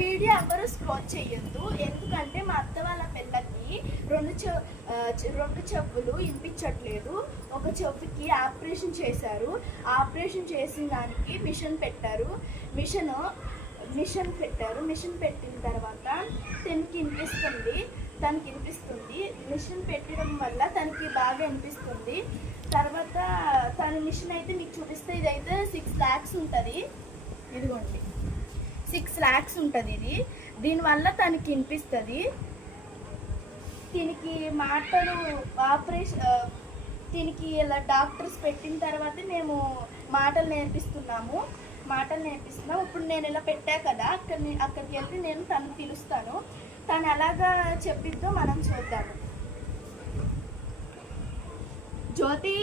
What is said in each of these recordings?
Video ఎవరు scroll చేయొద్దు, ఎందుకంటే మా అత్త వాళ్ళ పిల్లకి రెండు చెవులు వినిపించట్లేదు. ఒక చెవుకి ఆపరేషన్ చేశారు. ఆపరేషన్ చేసిన దానికి మిషన్ పెట్టారు. మిషన్ పెట్టిన తర్వాత తనకి వినిపిస్తుంది. మిషన్ పెట్టడం వల్ల తనకి బాగా వినిపిస్తుంది. తర్వాత తన మిషన్ అయితే మీకు చూపిస్తే ఇదైతే 6 lakhs ఉంటుంది. ఇదిగోండి 6 lakhs ఉంటుంది ఇది. దీనివల్ల తనకి వినిపిస్తుంది. దీనికి మాటలు దీనికి ఇలా డాక్టర్స్ పెట్టిన తర్వాత మేము మాటలు నేర్పిస్తున్నాము. ఇప్పుడు నేను ఇలా పెట్టా కదా, అక్కడికి వెళ్ళి నేను తను పిలుస్తాను. తను ఎలాగా చెప్పిద్దో మనం చూద్దాము. Jyothi,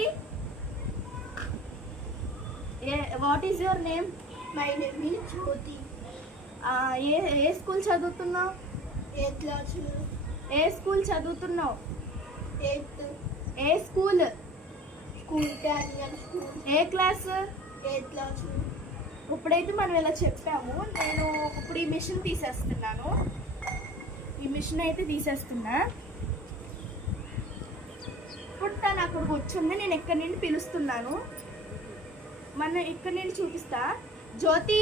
what is your name? My name is Jyothi. ఏ స్కూల్ చదువుతున్నావు? 8th class. ఏ స్కూల్ చదువుతున్నావు? 8th. ఏ స్కూల్? Daniel school. ఏ క్లాస్? 8th class. ఇప్పుడైతే మనం ఇలా చెప్పాము. నేను ఇప్పుడు ఈ మిషన్ తీసేస్తున్నాను. ఇప్పుడు తను అక్కడ కూర్చుంది. నేను ఎక్కడి నుండి పిలుస్తున్నాను. మన ఇక్కడ నుండి చూపిస్తా. జ్యోతి,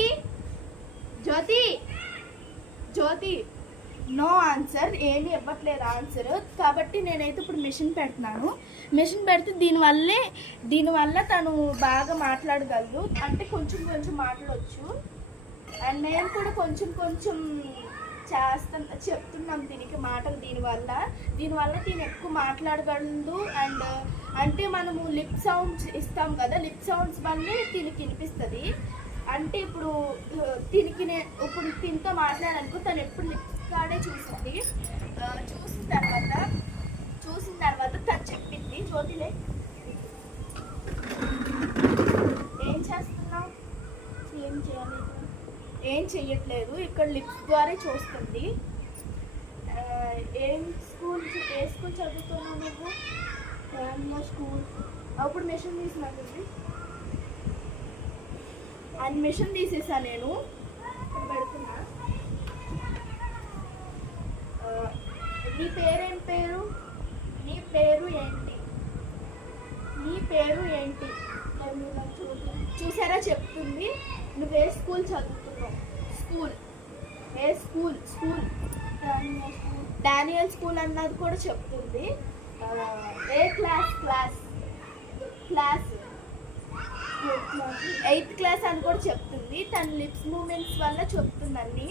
నో ఆన్సర్, ఏమీ ఇవ్వట్లేదు ఆన్సర్. కాబట్టి నేనైతే ఇప్పుడు మిషన్ పెడుతున్నాను. మిషన్ పెడితే దీనివల్ల తను బాగా మాట్లాడగలదు. అంటే కొంచెం మాట్లాడవచ్చు. అండ్ నేను కూడా కొంచెం చెప్తున్నాం దీనికి మాటలు. దీనివల్ల దీని ఎక్కువ మాట్లాడగలదు. అండ్ అంటే మనము లిప్ సౌండ్స్ ఇస్తాం కదా, లిప్ సౌండ్స్ వల్లే దీనికి వినిపిస్తుంది. అంటే ఇప్పుడు దీంతో మాట్లాడాలనుకో తను ఎప్పుడు లిప్స్ కాడే చూసింది. చూసిన తర్వాత తను చెప్పింది. జ్యోతిలే, ఏం చేస్తున్నావు? ఏం చెయ్యట్లేదు, ఇక్కడ లిప్స్ ద్వారా చూస్తుంది. ఏ స్కూల్ చదువుతున్నావు నువ్వు? స్కూల్. అప్పుడు మిషన్ తీసినట్టుంది. అండ్ మిషన్ తీసేసా నేను. పెడుతున్నా. నీ పేరేం పేరు? నీ పేరు ఏంటి? చూసారా చెప్తుంది. నువ్వే స్కూల్ చదువుతున్నావు? ఏ స్కూల్? డానియల్ స్కూల్ అన్నది కూడా చెప్తుంది. ఏ క్లాస్? 8th class అని కూడా చెప్తుంది. తన లిప్స్ మూమెంట్స్ వల్ల చెప్తుంది అన్ని.